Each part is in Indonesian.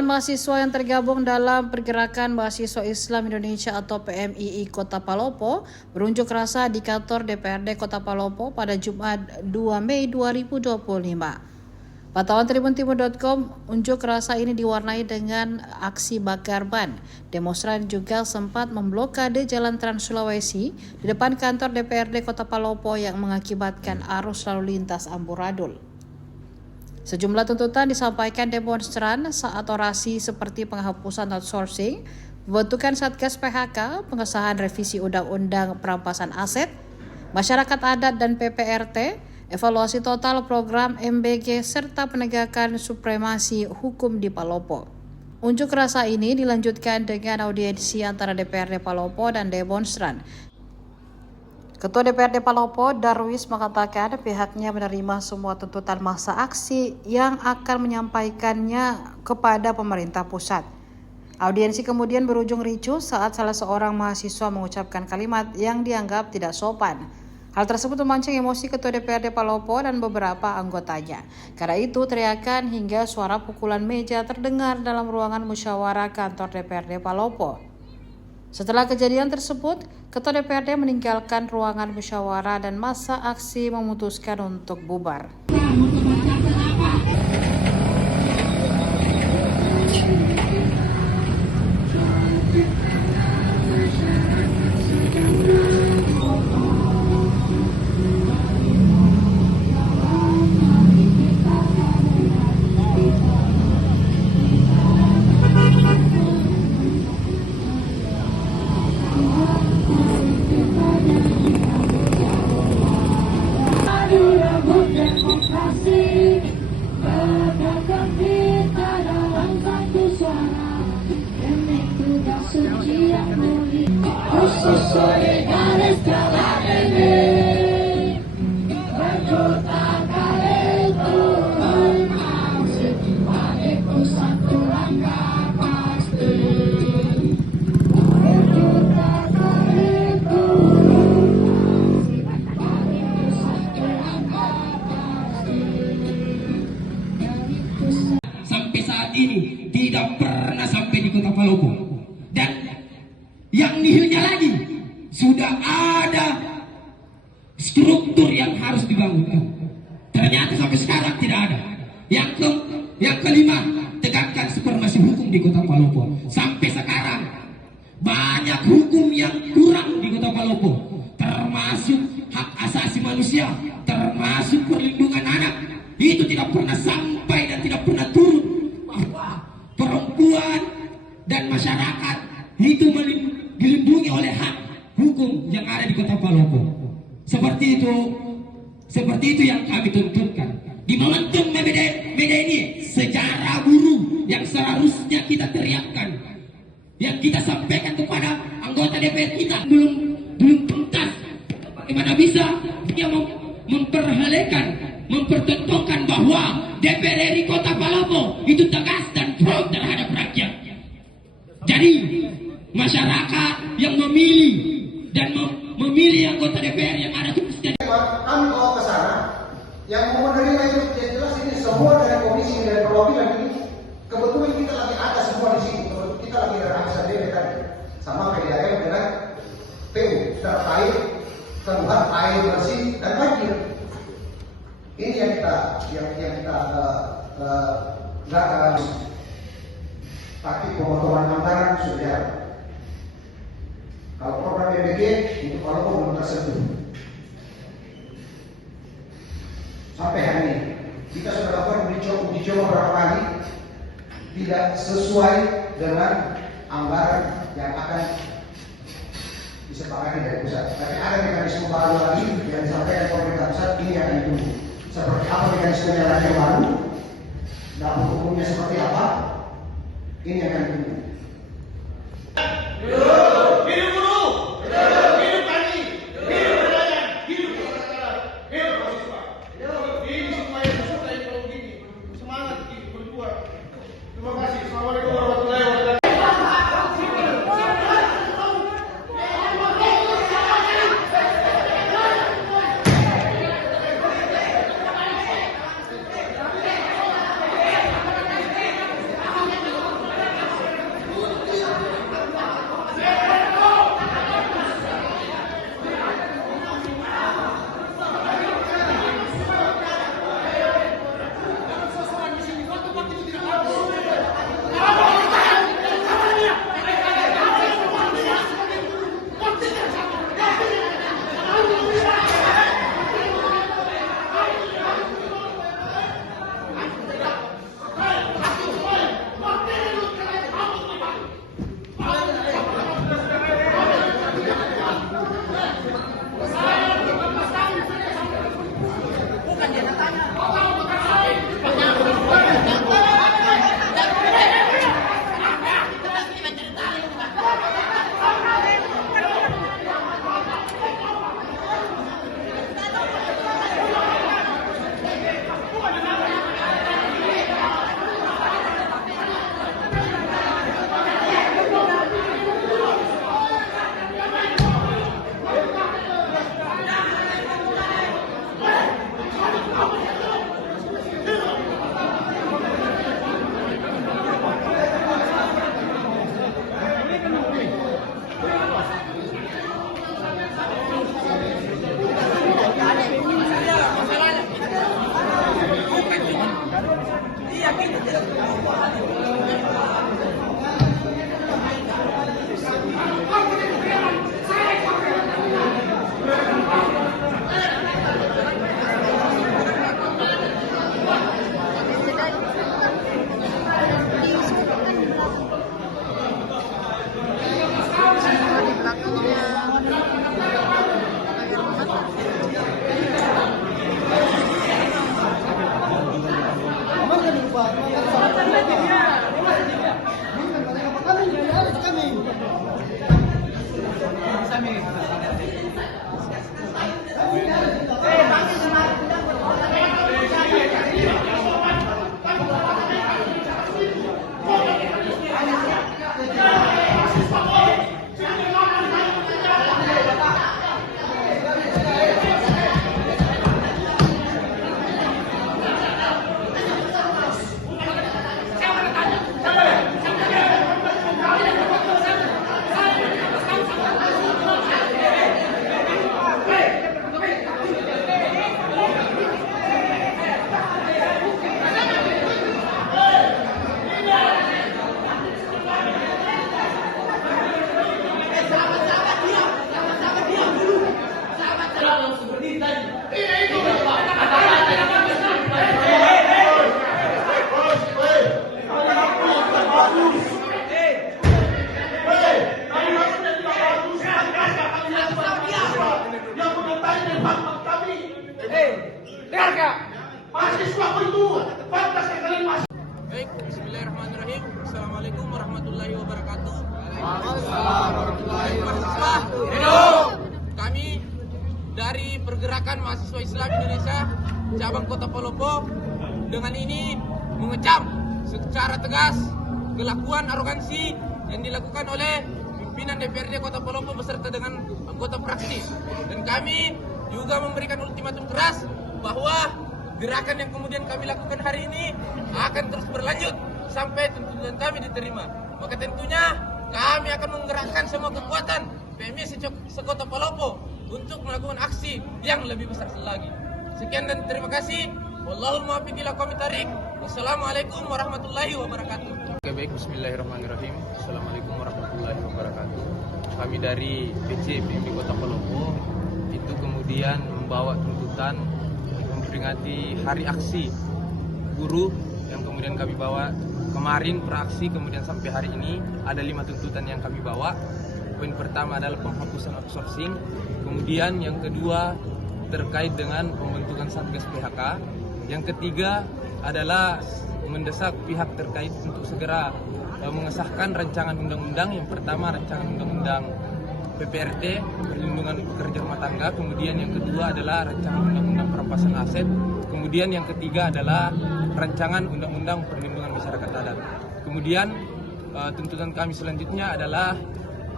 Puluhan mahasiswa yang tergabung dalam Pergerakan Mahasiswa Islam Indonesia atau PMII Kota Palopo berunjuk rasa di kantor DPRD Kota Palopo pada Jumat 2 Mei 2025. Pantauan tribuntimur.com, unjuk rasa ini diwarnai dengan aksi bakar ban. Demonstran juga sempat memblokade Jalan Trans Sulawesi di depan kantor DPRD Kota Palopo yang mengakibatkan arus lalu lintas amburadul. Sejumlah tuntutan disampaikan demonstran saat orasi seperti penghapusan outsourcing, pembentukan Satgas PHK, pengesahan revisi Undang-Undang Perampasan Aset, Masyarakat Adat dan PPRT, evaluasi total program MBG, serta penegakan supremasi hukum di Palopo. Unjuk rasa ini dilanjutkan dengan audiensi antara DPRD Palopo dan demonstran. Ketua DPRD Palopo, Darwis, mengatakan pihaknya menerima semua tuntutan masa aksi yang akan menyampaikannya kepada pemerintah pusat. Audiensi kemudian berujung ricuh saat salah seorang mahasiswa mengucapkan kalimat yang dianggap tidak sopan. Hal tersebut memancing emosi Ketua DPRD Palopo dan beberapa anggotanya. Karena itu, teriakan hingga suara pukulan meja terdengar dalam ruangan musyawarah kantor DPRD Palopo. Setelah kejadian tersebut, Ketua DPRD meninggalkan ruangan musyawarah dan masa aksi memutuskan untuk bubar. Sampai saat ini tidak pernah sampai di Kota Palopo. Dan yang nihilnya lagi, sudah ada struktur yang harus dibangun. Ternyata sampai sekarang tidak ada. Yang kelima, tegakkan supremasi hukum di Kota Palopo. Sampai sekarang banyak hukum yang kurang di Kota Palopo, termasuk hak asasi manusia, termasuk perlindungan anak. Itu tidak pernah sampai dan tidak pernah turun bahwa perempuan dan masyarakat itu dilindungi oleh hak hukum yang ada di Kota Palopo. Seperti itu yang kami tuntutkan. Di momentum beda ini, sejarah buruh yang seharusnya kita teriakkan, yang kita sampaikan kepada anggota DPR kita belum tuntas. Bagaimana bisa dia mempertontonkan bahwa DPR RI Kota Palopo itu tegas dan pro terhadap rakyat. Jadi masyarakat yang memilih dan memilih anggota DPR yang ada tugasnya. Kami bawa ke sana, yang mau menerima itu jelas ini semua dari komisi dari perwakilan ini. Kebetulan kita lagi ada semua di sini. Kita lagi ada aksa kan, sama PDAM dengan PU terkait keluhan air bersih dan banjir. Ini yang kita tapi pemotongan anggaran sudah. Kalau program BBG itu kalau belum tersentuh. Sampai hari ini kita sudah lakukan uji coba berapa kali, tidak sesuai dengan anggaran yang akan disepakati dari pusat. Tapi ada mekanisme baru lagi yang disampaikan pemerintah pusat, ini akan ditunggu. Seperti apa mekanismenya lagi yang baru, dapur umumnya seperti apa, ini akan ditunggu. Terima kasih. Assalamualaikum warahmatullahi wabarakatuh. Baik, bismillahirrahmanirrahim. Assalamualaikum warahmatullahi wabarakatuh. Mahasiswa, kami dari Pergerakan Mahasiswa Islam Indonesia cabang Kota Palopo dengan ini mengecam secara tegas kelakuan arogansi yang dilakukan oleh pimpinan DPRD Kota Palopo beserta dengan anggota fraksi. Dan kami juga memberikan ultimatum keras bahwa gerakan yang kemudian kami lakukan hari ini akan terus berlanjut sampai tuntutan kami diterima. Maka tentunya kami akan menggerakkan semua kekuatan PMI sekota Palopo untuk melakukan aksi yang lebih besar lagi. Sekian dan terima kasih. Wallahul muwaffiq ila aqwamit thariq. Wassalamualaikum warahmatullahi wabarakatuh. Oke, baik, bismillahirrahmanirrahim. Assalamualaikum warahmatullahi wabarakatuh. Kami dari PC PMI Kota Palopo itu kemudian membawa tuntutan memperingati hari aksi buruh yang kemudian kami bawa kemarin beraksi, kemudian sampai hari ini ada 5 tuntutan yang kami bawa. Poin pertama adalah penghapusan outsourcing, kemudian yang kedua terkait dengan pembentukan Satgas PHK, yang ketiga adalah mendesak pihak terkait untuk segera mengesahkan rancangan undang-undang. Yang pertama rancangan undang-undang PPRT, perlindungan pekerja rumah tangga, kemudian yang kedua adalah rancangan undang-undang perampasan aset, kemudian yang ketiga adalah rancangan undang-undang perlindungan masyarakat adat. Kemudian tuntutan kami selanjutnya adalah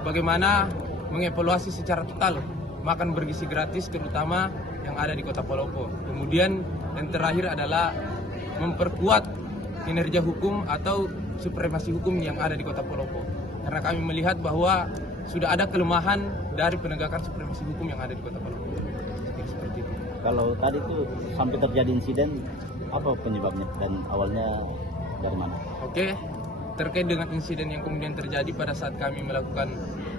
bagaimana mengevaluasi secara total makan bergizi gratis terutama yang ada di Kota Palopo. Kemudian yang terakhir adalah memperkuat kinerja hukum atau supremasi hukum yang ada di Kota Palopo. Karena kami melihat bahwa sudah ada kelemahan dari penegakan supremasi hukum yang ada di Kota Palopo. Seperti itu. Kalau tadi itu sampai terjadi insiden, apa penyebabnya dan awalnya dari mana? Oke, terkait dengan insiden yang kemudian terjadi pada saat kami melakukan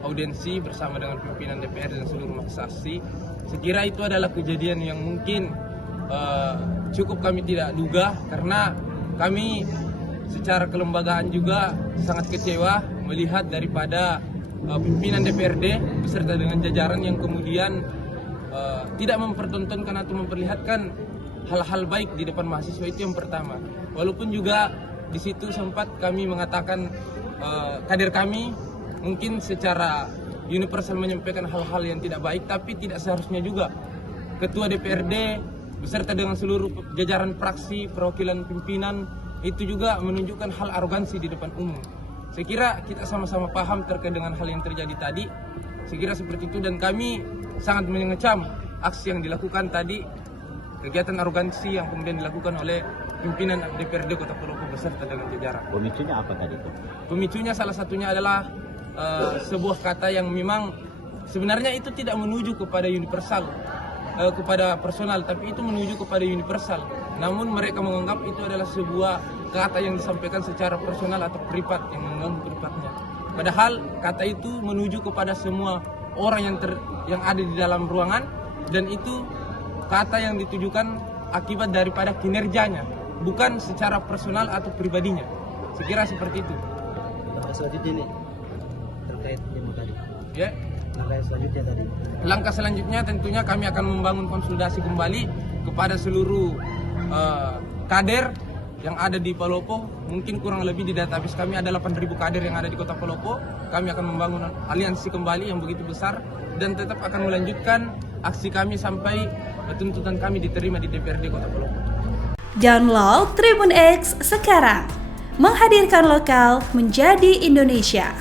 audiensi bersama dengan pimpinan DPR dan seluruh saksi, sekira itu adalah kejadian yang mungkin cukup kami tidak duga, karena kami secara kelembagaan juga sangat kecewa melihat daripada pimpinan DPRD beserta dengan jajaran yang kemudian tidak mempertontonkan atau memperlihatkan hal-hal baik di depan mahasiswa. Itu yang pertama. Walaupun juga di situ sempat kami mengatakan kader kami mungkin secara universal menyampaikan hal-hal yang tidak baik, tapi tidak seharusnya juga ketua DPRD beserta dengan seluruh jajaran fraksi perwakilan pimpinan itu juga menunjukkan hal arogansi di depan umum. Saya kira kita sama-sama paham terkait dengan hal yang terjadi tadi. Saya kira seperti itu, dan kami sangat mengecam aksi yang dilakukan tadi, kegiatan arogansi yang kemudian dilakukan oleh pimpinan DPRD Kota Palopo beserta dengan jajaran. Pemicunya apa tadi itu? Pemicunya salah satunya adalah sebuah kata yang memang sebenarnya itu tidak menuju kepada universal, kepada personal, tapi itu menuju kepada universal. namun mereka menganggap itu adalah sebuah kata yang disampaikan secara personal atau privat yang mengganggu privatnya. Padahal kata itu menuju kepada semua orang yang ada di dalam ruangan, dan itu kata yang ditujukan akibat daripada kinerjanya, bukan secara personal atau pribadinya. Sekira seperti itu. Selanjutnya ini terkait demo tadi. Ya. Langkah selanjutnya tadi. Langkah selanjutnya tentunya kami akan membangun konsolidasi kembali kepada seluruh kader yang ada di Palopo. Mungkin kurang lebih di database kami ada 8.000 kader yang ada di Kota Palopo. Kami akan membangun aliansi kembali yang begitu besar dan tetap akan melanjutkan aksi kami sampai tuntutan kami diterima di DPRD Kota Palopo. Download Tribun X sekarang, menghadirkan lokal menjadi Indonesia.